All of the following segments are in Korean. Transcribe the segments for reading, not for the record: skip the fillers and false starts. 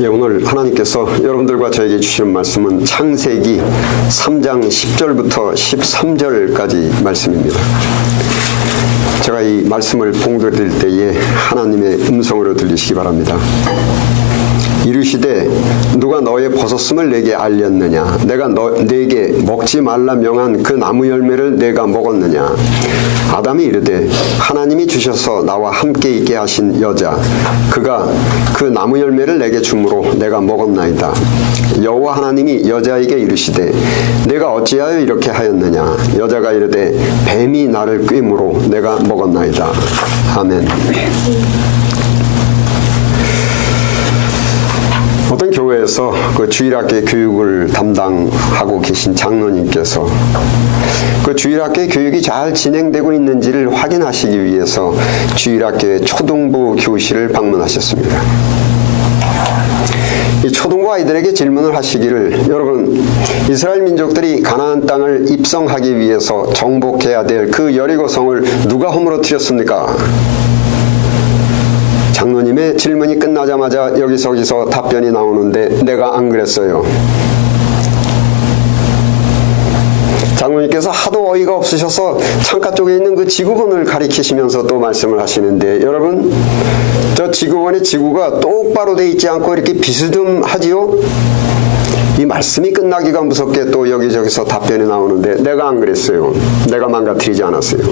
예, 오늘 하나님께서 여러분들과 저에게 주시는 말씀은 창세기 3장 10절부터 13절까지 말씀입니다. 제가 이 말씀을 봉독드릴 때에 하나님의 음성으로 들리시기 바랍니다. 이르시되 누가 너의 벗었음을 내게 알렸느냐? 내가 내게 먹지 말라 명한 그 나무 열매를 내가 먹었느냐? 아담이 이르되 하나님이 주셔서 나와 함께 있게 하신 여자 그가 그 나무 열매를 내게 주므로 내가 먹었나이다. 여호와 하나님이 여자에게 이르시되 내가 어찌하여 이렇게 하였느냐? 여자가 이르되 뱀이 나를 꿰므로 내가 먹었나이다. 아멘. 어떤 교회에서 그 주일학교 교육을 담당하고 계신 장로님께서 그 주일학교 교육이 잘 진행되고 있는지를 확인하시기 위해서 주일학교의 초등부 교실을 방문하셨습니다. 이 초등부 아이들에게 질문을 하시기를, 여러분, 이스라엘 민족들이 가나안 땅을 입성하기 위해서 정복해야 될 그 여리고성을 누가 허물어뜨렸습니까? 장로님의 질문이 끝나자마자 여기저기서 답변이 나오는데 내가 안 그랬어요. 장로님께서 하도 어이가 없으셔서 창가 쪽에 있는 그 지구본을 가리키시면서 또 말씀을 하시는데, 여러분, 저 지구본의 지구가 똑바로 돼 있지 않고 이렇게 비스듬하지요? 이 말씀이 끝나기가 무섭게 또 여기저기서 답변이 나오는데 내가 안 그랬어요. 내가 망가뜨리지 않았어요.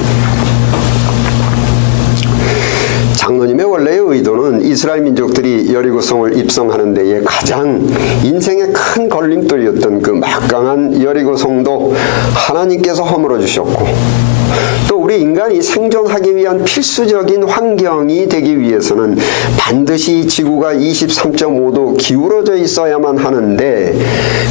장로님의 원래의 의도는 이스라엘 민족들이 여리고성을 입성하는 데에 가장 인생의 큰 걸림돌이었던 그 막강한 여리고성도 하나님께서 허물어 주셨고, 또 우리 인간이 생존하기 위한 필수적인 환경이 되기 위해서는 반드시 지구가 23.5도 기울어져 있어야만 하는데,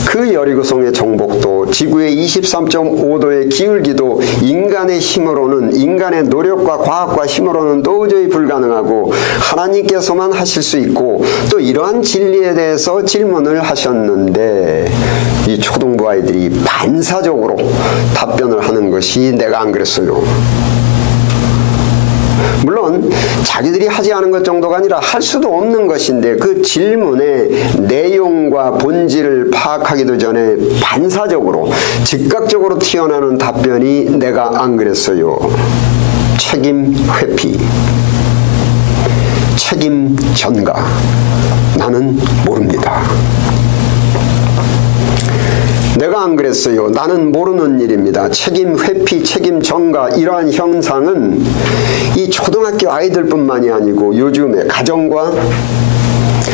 그 여리고성의 정복도 지구의 23.5도의 기울기도 인간의 힘으로는, 인간의 노력과 과학과 힘으로는 도저히 불가능하고 하나님께서만 하실 수 있고, 또 이러한 진리에 대해서 질문을 하셨는데 이 초등부 아이들이 반사적으로 답변을 하는 것이 내가 안 그랬어요. 물론 자기들이 하지 않은 것 정도가 아니라 할 수도 없는 것인데, 그 질문의 내용과 본질을 파악하기도 전에 반사적으로 즉각적으로 튀어나오는 답변이 내가 안 그랬어요. 책임 회피, 책임 전가. 나는 모릅니다. 내가 안 그랬어요. 나는 모르는 일입니다. 책임 회피, 책임 전가, 이러한 현상은 이 초등학교 아이들뿐만이 아니고 요즘에 가정과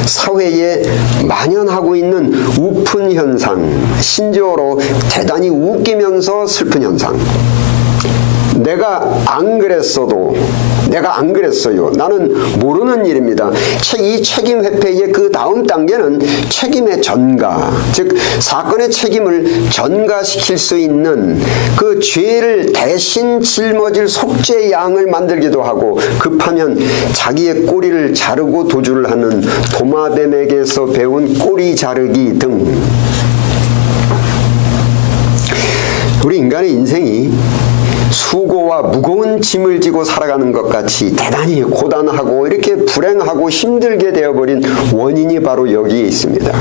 사회에 만연하고 있는 우픈 현상, 심지어로 대단히 웃기면서 슬픈 현상. 내가 안 그랬어도, 내가 안 그랬어요. 나는 모르는 일입니다. 이 책임 회피의 그 다음 단계는 책임의 전가, 즉 사건의 책임을 전가시킬 수 있는 그 죄를 대신 짊어질 속죄 양을 만들기도 하고, 급하면 자기의 꼬리를 자르고 도주를 하는 도마뱀에게서 배운 꼬리 자르기 등, 우리 인간의 인생이 수고와 무거운 짐을 지고 살아가는 것 같이 대단히 고단하고 이렇게 불행하고 힘들게 되어버린 원인이 바로 여기에 있습니다.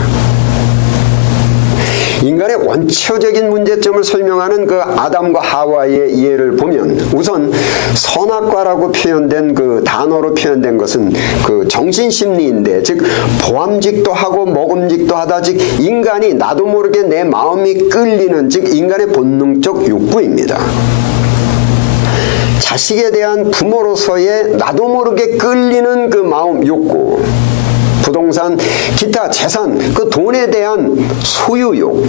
인간의 원초적인 문제점을 설명하는 그 아담과 하와의 예를 보면, 우선 선악과라고 표현된 그 단어로 표현된 것은 그 정신심리인데, 즉 보암직도 하고 먹음직도 하다, 즉 인간이 나도 모르게 내 마음이 끌리는, 즉 인간의 본능적 욕구입니다. 자식에 대한 부모로서의 나도 모르게 끌리는 그 마음, 욕구, 부동산, 기타 재산, 그 돈에 대한 소유욕,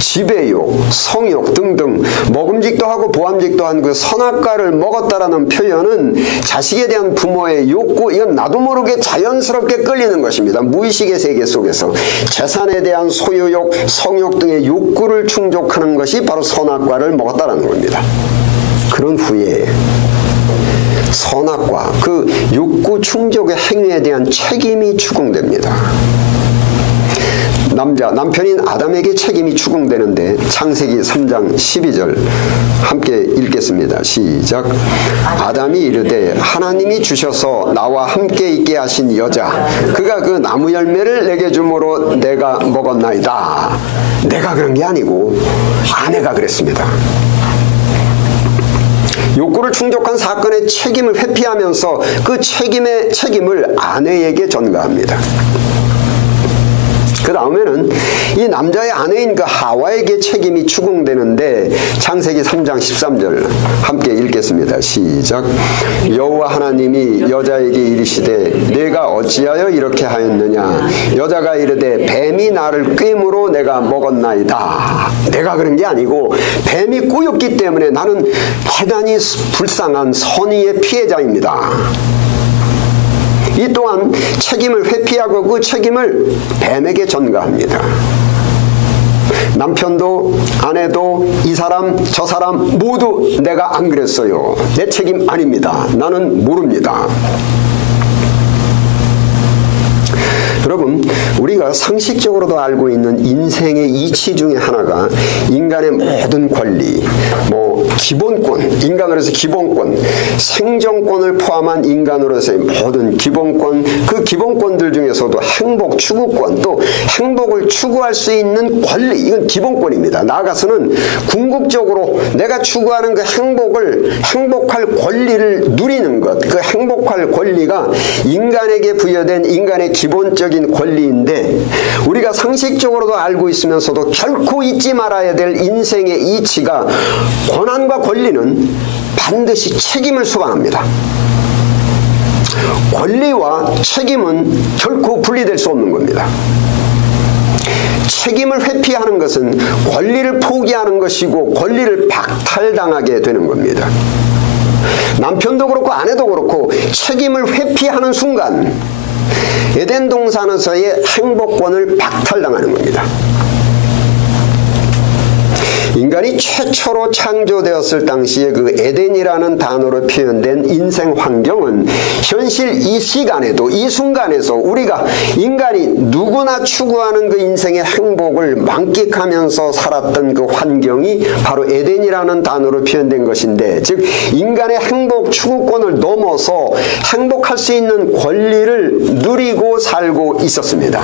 지배욕, 성욕 등등, 먹음직도 하고 보암직도 한 그 선악과를 먹었다라는 표현은 자식에 대한 부모의 욕구, 이건 나도 모르게 자연스럽게 끌리는 것입니다. 무의식의 세계 속에서 재산에 대한 소유욕, 성욕 등의 욕구를 충족하는 것이 바로 선악과를 먹었다라는 겁니다. 그런 후에 선악과, 그 욕구 충족의 행위에 대한 책임이 추궁됩니다. 남편인 아담에게 책임이 추궁되는데 창세기 3장 12절 함께 읽겠습니다. 시작. 아담이 이르되 하나님이 주셔서 나와 함께 있게 하신 여자 그가 그 나무 열매를 내게 주므로 내가 먹었나이다. 내가 그런 게 아니고 아내가 그랬습니다. 욕구를 충족한 사건의 책임을 회피하면서 그 책임을 아내에게 전가합니다. 그 다음에는 이 남자의 아내인 그 하와에게 책임이 추궁되는데 창세기 3장 13절 함께 읽겠습니다. 시작. 여호와 하나님이 여자에게 이르시되 내가 어찌하여 이렇게 하였느냐. 여자가 이르되 뱀이 나를 꾀므로 내가 먹었나이다. 내가 그런 게 아니고 뱀이 꾸였기 때문에 나는 대단히 불쌍한 선의의 피해자입니다. 이 또한 책임을 회피하고 그 책임을 뱀에게 전가합니다. 남편도 아내도 이 사람 저 사람 모두 내가 안 그랬어요. 내 책임 아닙니다. 나는 모릅니다. 여러분, 우리가 상식적으로도 알고 있는 인생의 이치 중에 하나가 인간의 모든 권리, 기본권, 인간으로서 기본권, 생존권을 포함한 인간으로서의 모든 기본권, 그 기본권들 중에서도 행복 추구권, 또 행복을 추구할 수 있는 권리, 이건 기본권입니다. 나아가서는 궁극적으로 내가 추구하는 그 행복할 권리를 누리는 것, 그 행복할 권리가 인간에게 부여된 인간의 기본적인 권리인데 우리가 상식적으로도 알고 있으면서도 결코 잊지 말아야 될 인생의 이치가 권한과 권리는 반드시 책임을 수반합니다. 권리와 책임은 결코 분리될 수 없는 겁니다. 책임을 회피하는 것은 권리를 포기하는 것이고 권리를 박탈당하게 되는 겁니다. 남편도 그렇고 아내도 그렇고 책임을 회피하는 순간 에덴 동산에서의 행복권을 박탈당하는 겁니다. 인간이 최초로 창조되었을 당시에 그 에덴이라는 단어로 표현된 인생 환경은 현실 이 시간에도 이 순간에서 우리가 인간이 누구나 추구하는 그 인생의 행복을 만끽하면서 살았던 그 환경이 바로 에덴이라는 단어로 표현된 것인데, 즉 인간의 행복 추구권을 넘어서 행복할 수 있는 권리를 누리고 살고 있었습니다.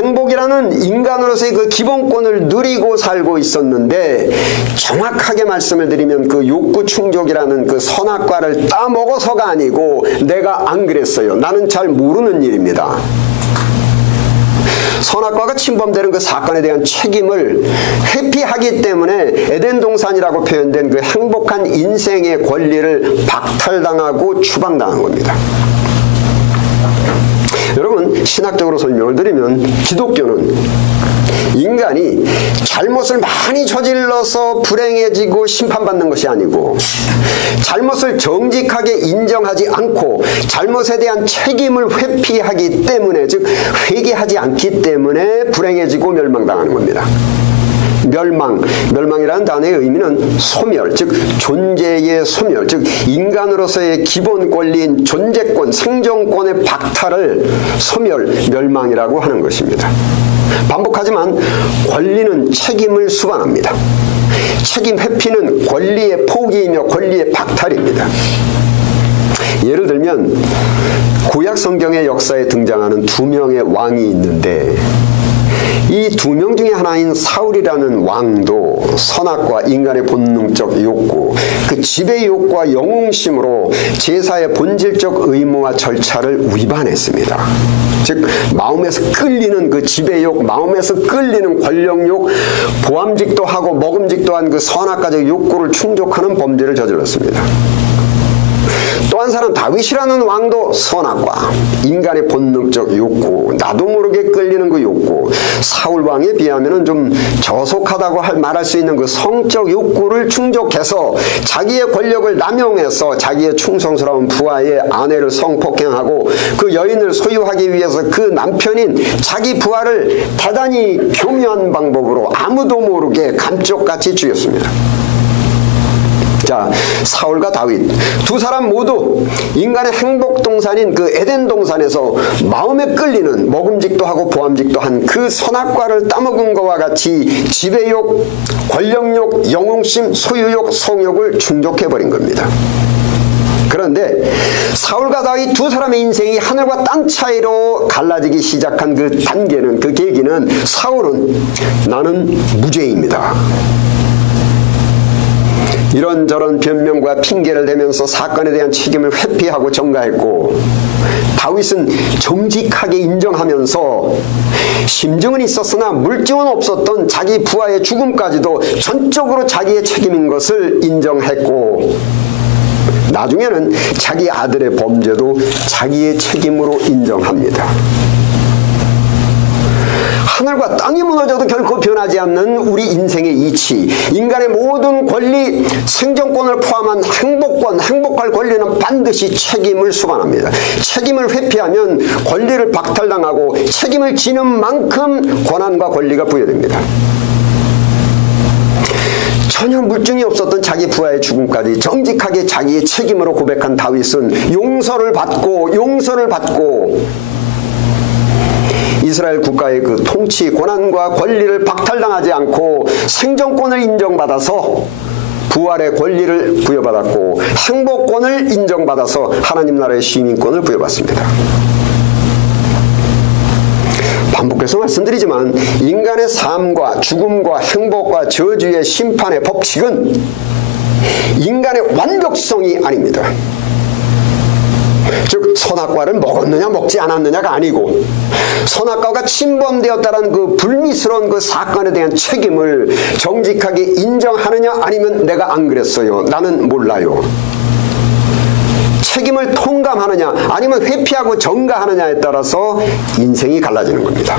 행복이라는 인간으로서의 그 기본권을 누리고 살고 있었는데, 정확하게 말씀을 드리면 그 욕구 충족이라는 그 선악과를 따먹어서가 아니고 내가 안 그랬어요. 나는 잘 모르는 일입니다. 선악과가 침범되는 그 사건에 대한 책임을 회피하기 때문에 에덴 동산이라고 표현된 그 행복한 인생의 권리를 박탈당하고 추방당한 겁니다. 여러분, 신학적으로 설명을 드리면 기독교는 인간이 잘못을 많이 저질러서 불행해지고 심판받는 것이 아니고, 잘못을 정직하게 인정하지 않고 잘못에 대한 책임을 회피하기 때문에, 즉 회개하지 않기 때문에 불행해지고 멸망당하는 겁니다. 멸망이라는 단어의 의미는 소멸, 즉 존재의 소멸, 즉 인간으로서의 기본 권리인 존재권, 생존권의 박탈을 멸망이라고 하는 것입니다. 반복하지만 권리는 책임을 수반합니다. 책임 회피는 권리의 포기이며 권리의 박탈입니다. 예를 들면 구약 성경의 역사에 등장하는 두 명의 왕이 있는데, 이 두 명 중에 하나인 사울이라는 왕도 선악과 인간의 본능적 욕구, 그 지배 욕구와 영웅심으로 제사의 본질적 의무와 절차를 위반했습니다. 즉 마음에서 끌리는 그 지배욕, 마음에서 끌리는 권력욕, 보암직도 하고 먹음직도 한 그 선악과적 욕구를 충족하는 범죄를 저질렀습니다. 또 한 사람 다윗이라는 왕도 선악과, 인간의 본능적 욕구, 나도 모르게 끌리는 그 욕구, 사울 왕에 비하면 좀 저속하다고 말할 수 있는 그 성적 욕구를 충족해서 자기의 권력을 남용해서 자기의 충성스러운 부하의 아내를 성폭행하고 그 여인을 소유하기 위해서 그 남편인 자기 부하를 대단히 교묘한 방법으로 아무도 모르게 감쪽같이 죽였습니다. 자, 사울과 다윗 두 사람 모두 인간의 행복 동산인 그 에덴 동산에서 마음에 끌리는 먹음직도 하고 보암직도 한 그 선악과를 따먹은 것과 같이 지배욕, 권력욕, 영웅심, 소유욕, 성욕을 충족해버린 겁니다. 그런데 사울과 다윗 두 사람의 인생이 하늘과 땅 차이로 갈라지기 시작한 그 단계는, 그 계기는, 사울은 나는 무죄입니다, 이런저런 변명과 핑계를 대면서 사건에 대한 책임을 회피하고 전가했고, 다윗은 정직하게 인정하면서 심증은 있었으나 물증은 없었던 자기 부하의 죽음까지도 전적으로 자기의 책임인 것을 인정했고, 나중에는 자기 아들의 범죄도 자기의 책임으로 인정합니다. 하늘과 땅이 무너져도 결코 변하지 않는 우리 인생의 이치, 인간의 모든 권리, 생존권을 포함한 행복권, 행복할 권리는 반드시 책임을 수반합니다. 책임을 회피하면 권리를 박탈당하고 책임을 지는 만큼 권한과 권리가 부여됩니다. 전혀 물증이 없었던 자기 부하의 죽음까지 정직하게 자기의 책임으로 고백한 다윗은 용서를 받고 이스라엘 국가의 그 통치 권한과 권리를 박탈당하지 않고 생존권을 인정받아서 부활의 권리를 부여받았고 행복권을 인정받아서 하나님 나라의 시민권을 부여받습니다. 반복해서 말씀드리지만 인간의 삶과 죽음과 행복과 저주의 심판의 법칙은 인간의 완벽성이 아닙니다. 즉 선악과를 먹었느냐 먹지 않았느냐가 아니고, 선악과가 침범되었다는 그 불미스러운 그 사건에 대한 책임을 정직하게 인정하느냐, 아니면 내가 안 그랬어요, 나는 몰라요, 책임을 통감하느냐 아니면 회피하고 전가하느냐에 따라서 인생이 갈라지는 겁니다.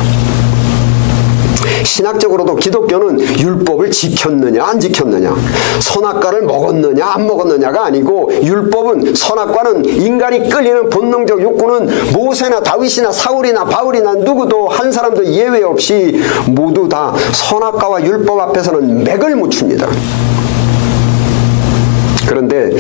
신학적으로도 기독교는 율법을 지켰느냐 안 지켰느냐, 선악과를 먹었느냐 안 먹었느냐가 아니고, 율법은, 선악과는, 인간이 끌리는 본능적 욕구는 모세나 다윗이나 사울이나 바울이나 누구도 한 사람도 예외 없이 모두 다 선악과와 율법 앞에서는 맥을 못 춥니다. 그런데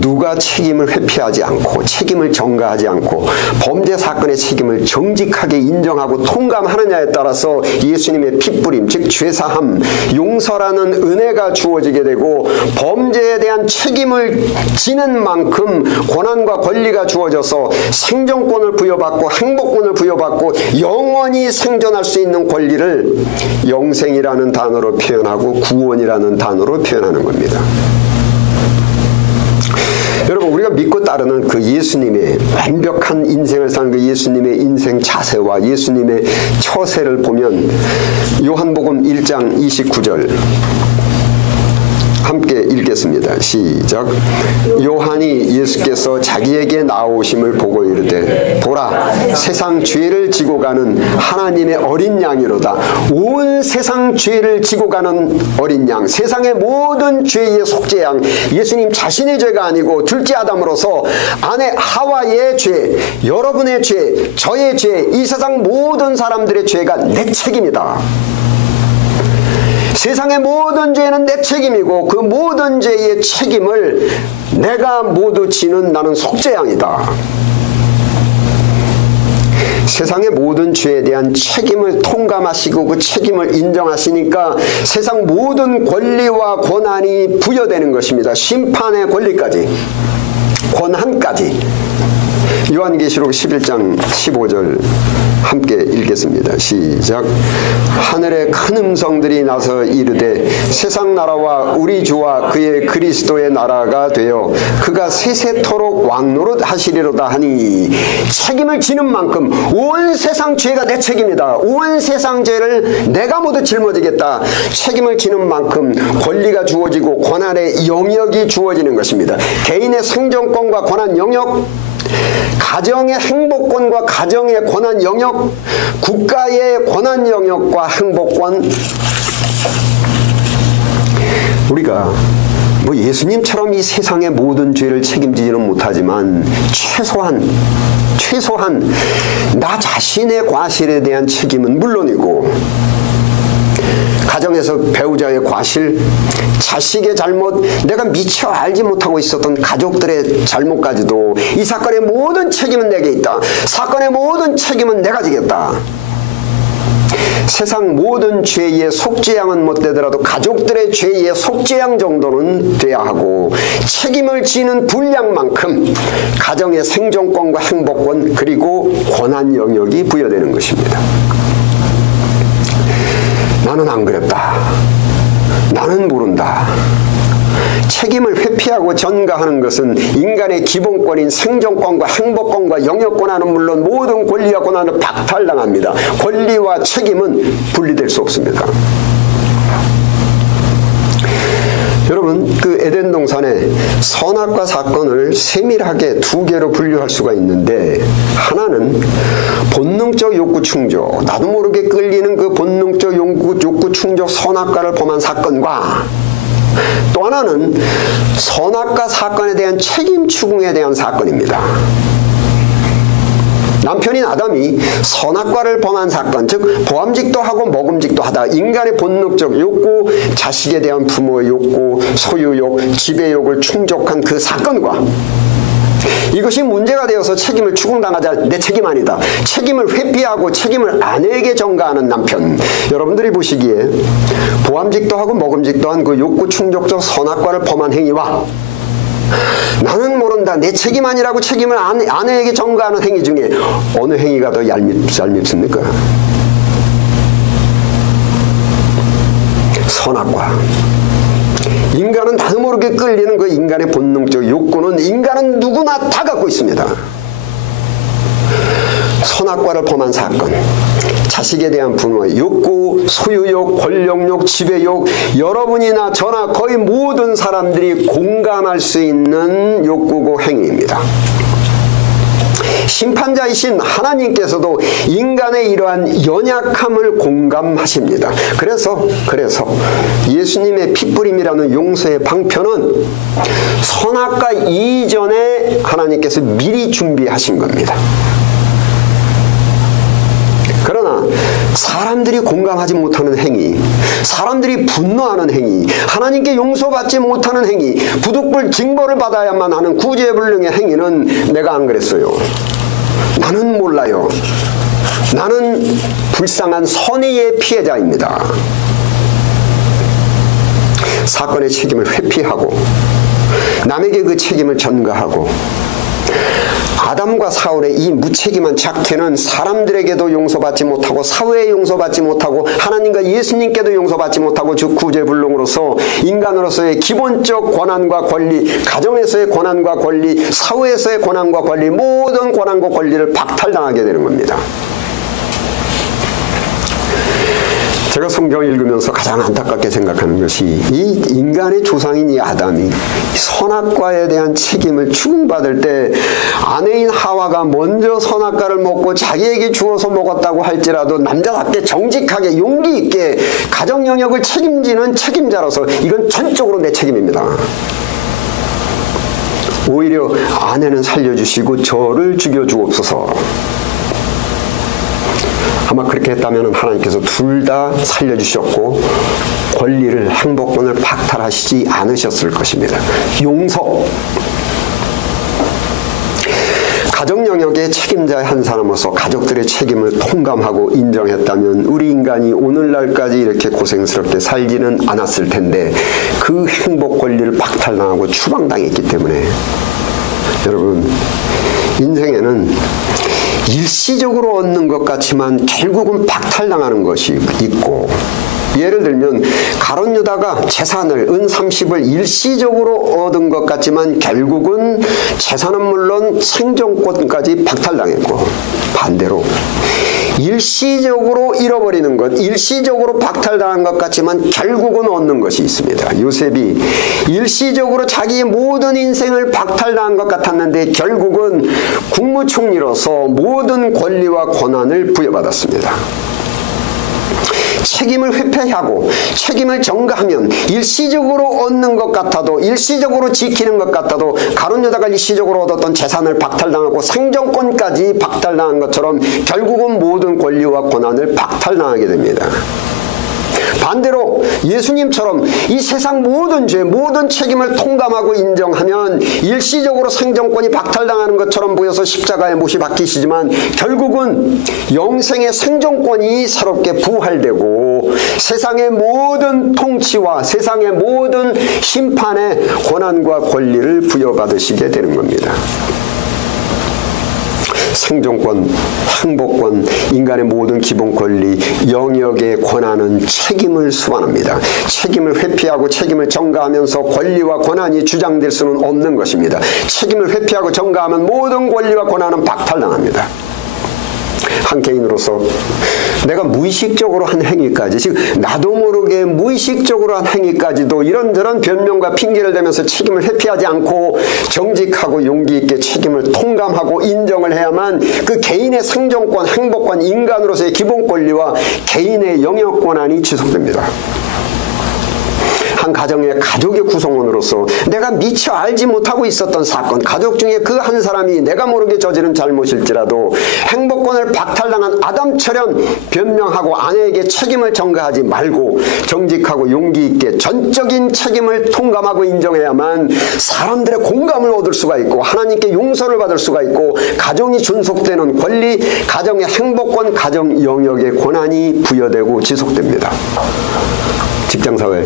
누가 책임을 회피하지 않고 책임을 전가하지 않고 범죄 사건의 책임을 정직하게 인정하고 통감하느냐에 따라서 예수님의 핏부림, 즉 죄사함, 용서라는 은혜가 주어지게 되고, 범죄에 대한 책임을 지는 만큼 권한과 권리가 주어져서 생존권을 부여받고 행복권을 부여받고 영원히 생존할 수 있는 권리를 영생이라는 단어로 표현하고 구원이라는 단어로 표현하는 겁니다. 여러분, 우리가 믿고 따르는 그 예수님의 완벽한 인생을 산 그 예수님의 인생 자세와 예수님의 처세를 보면 요한복음 1장 29절 함께 읽겠습니다. 시작. 요한이 예수께서 자기에게 나오심을 보고 이르되, 보라, 세상 죄를 지고 가는 하나님의 어린 양이로다. 온 세상 죄를 지고 가는 어린 양, 세상의 모든 죄의 속죄양, 예수님 자신의 죄가 아니고 둘째 아담으로서 아내 하와의 죄, 여러분의 죄, 저의 죄, 이 세상 모든 사람들의 죄가 내 책임이다. 세상의 모든 죄는 내 책임이고 그 모든 죄의 책임을 내가 모두 지는 나는 속죄양이다. 세상의 모든 죄에 대한 책임을 통감하시고 그 책임을 인정하시니까 세상 모든 권리와 권한이 부여되는 것입니다. 심판의 권리까지, 권한까지. 요한계시록 11장 15절 함께 읽겠습니다. 시작. 하늘에 큰 음성들이 나서 이르되, 세상 나라와 우리 주와 그의 그리스도의 나라가 되어 그가 세세토록 왕노릇 하시리로다 하니, 책임을 지는 만큼 온 세상 죄가 내 책임이다. 온 세상 죄를 내가 모두 짊어지겠다. 책임을 지는 만큼 권리가 주어지고 권한의 영역이 주어지는 것입니다. 개인의 생존권과 권한 영역, 가정의 행복권과 가정의 권한 영역, 국가의 권한 영역과 행복권. 우리가 뭐 예수님처럼 이 세상의 모든 죄를 책임지지는 못하지만 최소한 나 자신의 과실에 대한 책임은 물론이고, 가정에서 배우자의 과실, 자식의 잘못, 내가 미처 알지 못하고 있었던 가족들의 잘못까지도 이 사건의 모든 책임은 내게 있다. 사건의 모든 책임은 내가 지겠다. 세상 모든 죄의 속죄양은 못 되더라도 가족들의 죄의 속죄양 정도는 돼야 하고, 책임을 지는 분량만큼 가정의 생존권과 행복권 그리고 권한 영역이 부여되는 것입니다. 나는 안 그랬다. 나는 모른다. 책임을 회피하고 전가하는 것은 인간의 기본권인 생존권과 행복권과 영역권화는 물론 모든 권리와 권한을 박탈당합니다. 권리와 책임은 분리될 수 없습니다. 여러분, 그 에덴 동산에 선악과 사건을 세밀하게 두 개로 분류할 수가 있는데, 하나는 본능적 욕구 충족, 나도 모르게 끌리는 그 본능적 욕구 충족 선악과를 범한 사건과, 또 하나는 선악과 사건에 대한 책임 추궁에 대한 사건입니다. 남편인 아담이 선악과를 범한 사건, 즉 보암직도 하고 먹음직도 하다, 인간의 본능적 욕구, 자식에 대한 부모의 욕구, 소유욕, 지배욕을 충족한 그 사건과, 이것이 문제가 되어서 책임을 추궁당하자 내 책임 아니다, 책임을 회피하고 책임을 아내에게 전가하는 남편, 여러분들이 보시기에 보암직도 하고 먹음직도 한 그 욕구 충족적 선악과를 범한 행위와 나는 모른다, 내 책임 아니라고 책임을 아내에게 전가하는 행위 중에 어느 행위가 더 얄밉습니까? 선악과. 인간은 나도 모르게 끌리는 그 인간의 본능적 욕구는 인간은 누구나 다 갖고 있습니다. 선악과를 범한 사건, 자식에 대한 분노의 욕구, 소유욕, 권력욕, 지배욕, 여러분이나 저나 거의 모든 사람들이 공감할 수 있는 욕구고 행위입니다. 심판자이신 하나님께서도 인간의 이러한 연약함을 공감하십니다. 그래서 예수님의 피뿌림이라는 용서의 방편은 선악과 이전에 하나님께서 미리 준비하신 겁니다. 그러나 사람들이 공감하지 못하는 행위, 사람들이 분노하는 행위, 하나님께 용서받지 못하는 행위, 부득불 징벌을 받아야만 하는 구제불능의 행위는 내가 안 그랬어요, 나는 몰라요, 나는 불쌍한 선의의 피해자입니다. 사건의 책임을 회피하고 남에게 그 책임을 전가하고, 아담과 사울의 이 무책임한 작태는 사람들에게도 용서받지 못하고 사회에 용서받지 못하고 하나님과 예수님께도 용서받지 못하고, 즉 구제불능으로서 인간으로서의 기본적 권한과 권리, 가정에서의 권한과 권리, 사회에서의 권한과 권리, 모든 권한과 권리를 박탈당하게 되는 겁니다. 제가 성경을 읽으면서 가장 안타깝게 생각하는 것이, 이 인간의 조상인 이 아담이 선악과에 대한 책임을 추궁받을 때 아내인 하와가 먼저 선악과를 먹고 자기에게 주어서 먹었다고 할지라도 남자답게 정직하게 용기 있게 가정 영역을 책임지는 책임자로서 이건 전적으로 내 책임입니다, 오히려 아내는 살려주시고 저를 죽여주옵소서, 아마 그렇게 했다면 하나님께서 둘 다 살려주셨고 권리를, 행복권을 박탈하시지 않으셨을 것입니다. 용서. 가정 영역의 책임자의 한 사람으로서 가족들의 책임을 통감하고 인정했다면 우리 인간이 오늘날까지 이렇게 고생스럽게 살지는 않았을 텐데, 그 행복 권리를 박탈당하고 추방당했기 때문에, 여러분, 인생에는 일시적으로 얻는 것 같지만 결국은 박탈당하는 것이 있고, 예를 들면 가룟 유다가 재산을 은 30을 일시적으로 얻은 것 같지만 결국은 재산은 물론 생존권까지 박탈당했고, 반대로 일시적으로 잃어버리는 것, 일시적으로 박탈당한 것 같지만 결국은 얻는 것이 있습니다. 요셉이 일시적으로 자기의 모든 인생을 박탈당한 것 같았는데 결국은 국무총리로서 모든 권리와 권한을 부여받았습니다. 책임을 회피하고 책임을 전가하면 일시적으로 얻는 것 같아도, 일시적으로 지키는 것 같아도 가룟 유다가 일시적으로 얻었던 재산을 박탈당하고 생존권까지 박탈당한 것처럼 결국은 모든 권리와 권한을 박탈당하게 됩니다. 반대로 예수님처럼 이 세상 모든 죄, 모든 책임을 통감하고 인정하면 일시적으로 생존권이 박탈당하는 것처럼 보여서 십자가에 못이 박히시지만 결국은 영생의 생존권이 새롭게 부활되고 세상의 모든 통치와 세상의 모든 심판의 권한과 권리를 부여받으시게 되는 겁니다. 생존권, 행복권, 인간의 모든 기본 권리, 영역의 권한은 책임을 수반합니다. 책임을 회피하고 책임을 전가하면서 권리와 권한이 주장될 수는 없는 것입니다. 책임을 회피하고 전가하면 모든 권리와 권한은 박탈당합니다. 한 개인으로서 내가 무의식적으로 한 행위까지, 즉 나도 모르게 무의식적으로 한 행위까지도 이런저런 변명과 핑계를 대면서 책임을 회피하지 않고 정직하고 용기 있게 책임을 통감하고 인정을 해야만 그 개인의 생존권, 행복권, 인간으로서의 기본 권리와 개인의 영역 권한이 지속됩니다. 한 가정의 가족의 구성원으로서 내가 미처 알지 못하고 있었던 사건, 가족 중에 그 한 사람이 내가 모르게 저지른 잘못일지라도 행복권을 박탈당한 아담처럼 변명하고 아내에게 책임을 전가하지 말고 정직하고 용기 있게 전적인 책임을 통감하고 인정해야만 사람들의 공감을 얻을 수가 있고 하나님께 용서를 받을 수가 있고 가정이 존속되는 권리, 가정의 행복권, 가정 영역의 권한이 부여되고 지속됩니다. 직장사회,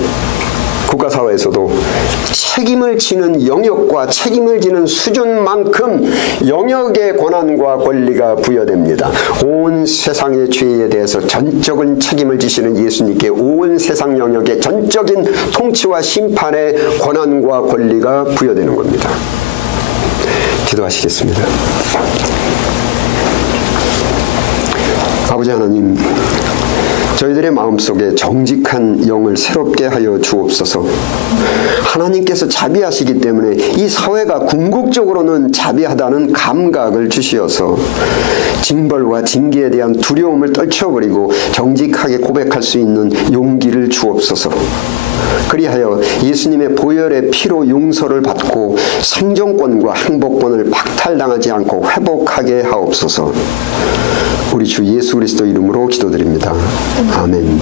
국가사회에서도 책임을 지는 영역과 책임을 지는 수준만큼 영역의 권한과 권리가 부여됩니다. 온 세상의 죄에 대해서 전적인 책임을 지시는 예수님께 온 세상 영역의 전적인 통치와 심판의 권한과 권리가 부여되는 겁니다. 기도하시겠습니다. 아버지 하나님, 저희들의 마음속에 정직한 영을 새롭게 하여 주옵소서. 하나님께서 자비하시기 때문에 이 사회가 궁극적으로는 자비하다는 감각을 주시어서 징벌과 징계에 대한 두려움을 떨쳐버리고 정직하게 고백할 수 있는 용기를 주옵소서. 그리하여 예수님의 보혈의 피로 용서를 받고 생존권과 행복권을 박탈당하지 않고 회복하게 하옵소서. 우리 주 예수 그리스도 이름으로 기도드립니다. 아멘.